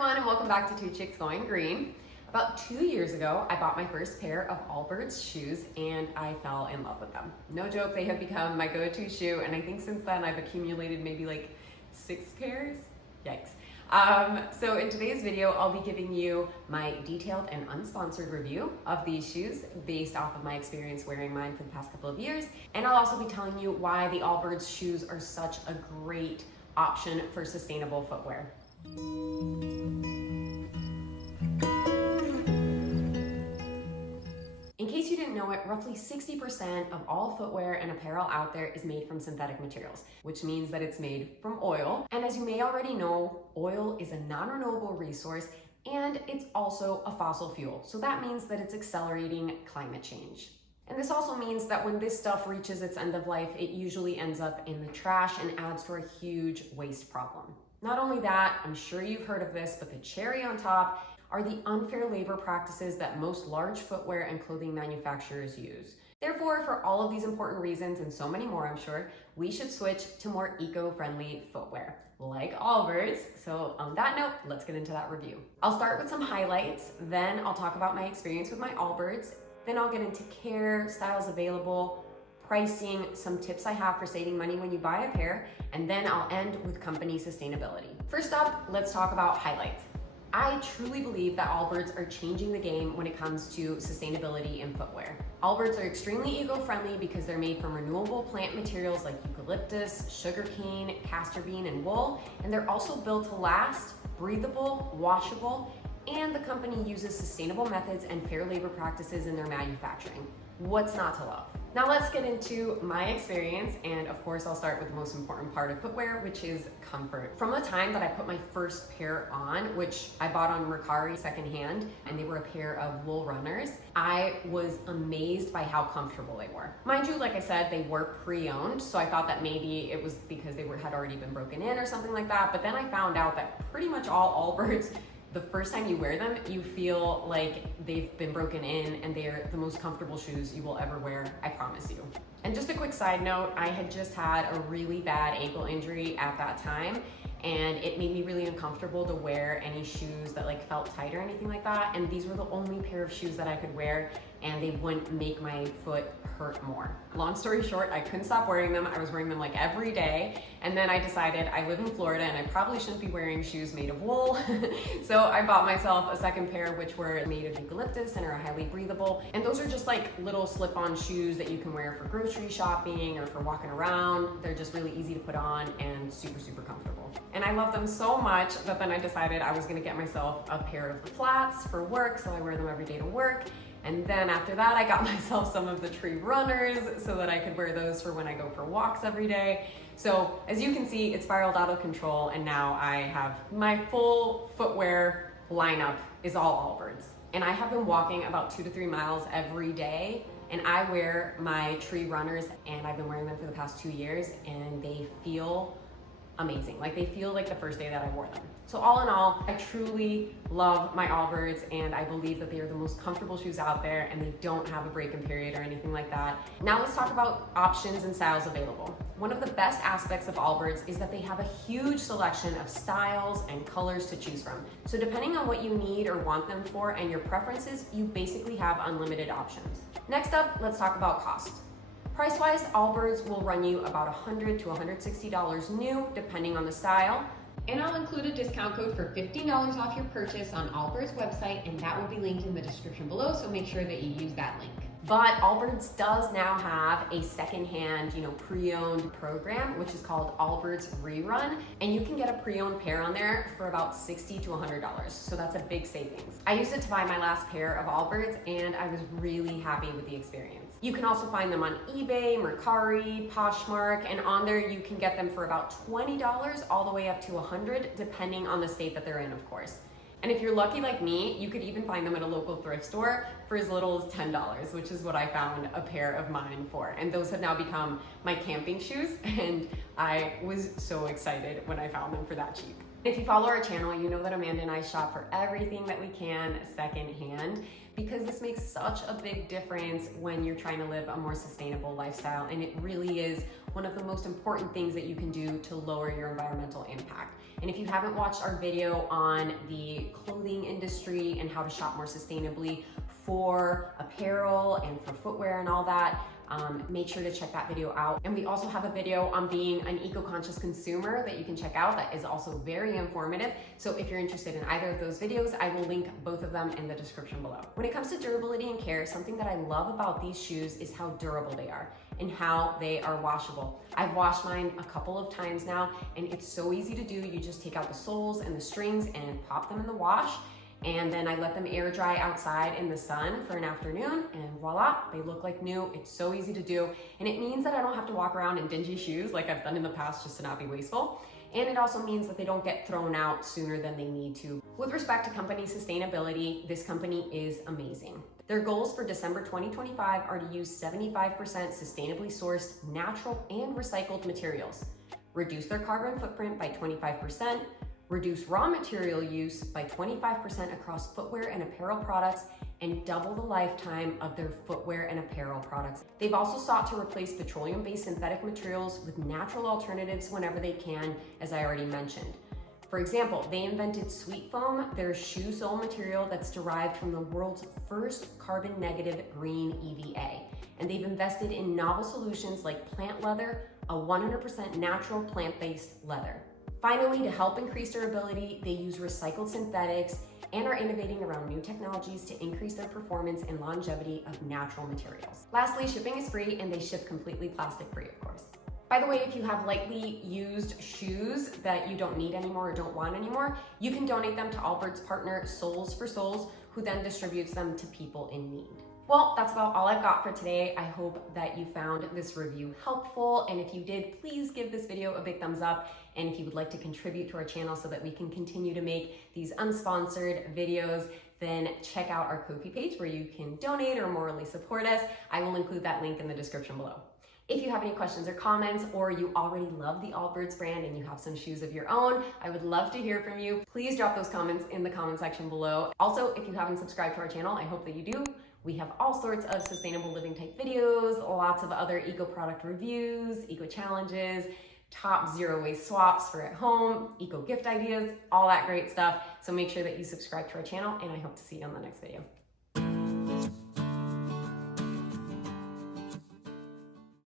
everyone, and welcome back to Two Chicks Going Green. About 2 years ago, I bought my first pair of Allbirds shoes and I fell in love with them. No joke, they have become my go-to shoe, and I think since then I've accumulated maybe like 6 pairs. Yikes. So in today's video, I'll be giving you my detailed and unsponsored review of these shoes based off of my experience wearing mine for the past couple of years. And I'll also be telling you why the Allbirds shoes are such a great option for sustainable footwear. In case you didn't know it, roughly 60% of all footwear and apparel out there is made from synthetic materials, which means that it's made from oil. And as you may already know, oil is a non-renewable resource and it's also a fossil fuel. So that means that it's accelerating climate change. And this also means that when this stuff reaches its end of life, it usually ends up in the trash and adds to a huge waste problem. Not only that, I'm sure you've heard of this, but the cherry on top are the unfair labor practices that most large footwear and clothing manufacturers use. Therefore, for all of these important reasons and so many more, I'm sure, we should switch to more eco-friendly footwear, like Allbirds. So on that note, let's get into that review. I'll start with some highlights, then I'll talk about my experience with my Allbirds, then I'll get into care, styles available, pricing, some tips I have for saving money when you buy a pair, and then I'll end with company sustainability. First up, let's talk about highlights. I truly believe that Allbirds are changing the game when it comes to sustainability in footwear. Allbirds are extremely eco-friendly because they're made from renewable plant materials like eucalyptus, sugarcane, castor bean, and wool, and they're also built to last, breathable, washable, and the company uses sustainable methods and fair labor practices in their manufacturing. What's not to love? Now let's get into my experience, and of course I'll start with the most important part of footwear, which is comfort. From the time that I put my first pair on, which I bought on Mercari secondhand, and they were a pair of wool runners, I was amazed by how comfortable they were. Mind you, like I said, they were pre-owned, so I thought that maybe it was because they had already been broken in or something like that, but then I found out that pretty much all Allbirds, the first time you wear them, you feel like they've been broken in and they're the most comfortable shoes you will ever wear, I promise you. And just a quick side note, I had just had a really bad ankle injury at that time, and it made me really uncomfortable to wear any shoes that like felt tight or anything like that. And these were the only pair of shoes that I could wear and they wouldn't make my foot hurt more. Long story short, I couldn't stop wearing them. I was wearing them like every day. And then I decided I live in Florida and I probably shouldn't be wearing shoes made of wool. So I bought myself a second pair, which were made of eucalyptus and are highly breathable. And those are just like little slip-on shoes that you can wear for grocery shopping or for walking around. They're just really easy to put on and super, super comfortable. And I love them so much that then I decided I was gonna get myself a pair of flats for work, so I wear them every day to work. And then after that, I got myself some of the tree runners so that I could wear those for when I go for walks every day. So as you can see, it spiraled out of control, and now I have my full footwear lineup is all Allbirds. And I have been walking about 2 to 3 miles every day, and I wear my tree runners, and I've been wearing them for the past 2 years, and they feel amazing. Like they feel like the first day that I wore them. So all in all, I truly love my Allbirds, and I believe that they are the most comfortable shoes out there, and they don't have a break-in period or anything like that. Now let's talk about options and styles available. One of the best aspects of Allbirds is that they have a huge selection of styles and colors to choose from. So depending on what you need or want them for and your preferences, you basically have unlimited options. Next up, let's talk about cost. Price-wise, Allbirds will run you about $100 to $160 new, depending on the style. And I'll include a discount code for $15 off your purchase on Allbirds' website, and that will be linked in the description below, so make sure that you use that link. But Allbirds does now have a secondhand, pre-owned program, which is called Allbirds Rerun, and you can get a pre-owned pair on there for about $60 to $100, so that's a big savings. I used it to buy my last pair of Allbirds, and I was really happy with the experience. You can also find them on eBay, Mercari, Poshmark, and on there you can get them for about $20 all the way up to $100, depending on the state that they're in, of course. And if you're lucky like me, you could even find them at a local thrift store for as little as $10, which is what I found a pair of mine for. And those have now become my camping shoes, and I was so excited when I found them for that cheap. If you follow our channel, you know that Amanda and I shop for everything that we can secondhand, because this makes such a big difference when you're trying to live a more sustainable lifestyle, and it really is one of the most important things that you can do to lower your environmental impact. And if you haven't watched our video on the clothing industry and how to shop more sustainably for apparel and for footwear and all that, make sure to check that video out. And we also have a video on being an eco-conscious consumer that you can check out that is also very informative. So if you're interested in either of those videos, I will link both of them in the description below. When it comes to durability and care, something that I love about these shoes is how durable they are and how they are washable. I've washed mine a couple of times now, and it's so easy to do. You just take out the soles and the strings and pop them in the wash. And then I let them air dry outside in the sun for an afternoon, and voila, they look like new. It's so easy to do. And it means that I don't have to walk around in dingy shoes like I've done in the past just to not be wasteful. And it also means that they don't get thrown out sooner than they need to. With respect to company sustainability, this company is amazing. Their goals for December 2025 are to use 75% sustainably sourced, natural, and recycled materials, reduce their carbon footprint by 25%, reduce raw material use by 25% across footwear and apparel products, and double the lifetime of their footwear and apparel products. They've also sought to replace petroleum-based synthetic materials with natural alternatives whenever they can, as I already mentioned. For example, they invented Sweet Foam, their shoe sole material that's derived from the world's first carbon-negative green EVA. And they've invested in novel solutions like plant leather, a 100% natural plant-based leather. Finally, to help increase durability, they use recycled synthetics and are innovating around new technologies to increase their performance and longevity of natural materials. Lastly, shipping is free and they ship completely plastic-free, of course. By the way, if you have lightly used shoes that you don't need anymore or don't want anymore, you can donate them to Allbirds partner Souls for Souls, who then distributes them to people in need. Well, that's about all I've got for today. I hope that you found this review helpful. And if you did, please give this video a big thumbs up. And if you would like to contribute to our channel so that we can continue to make these unsponsored videos, then check out our Ko-fi page where you can donate or morally support us. I will include that link in the description below. If you have any questions or comments, or you already love the Allbirds brand and you have some shoes of your own, I would love to hear from you. Please drop those comments in the comment section below. Also, if you haven't subscribed to our channel, I hope that you do. We have all sorts of sustainable living type videos, lots of other eco product reviews, eco challenges, top zero waste swaps for at home, eco gift ideas, all that great stuff. So make sure that you subscribe to our channel, and I hope to see you on the next video.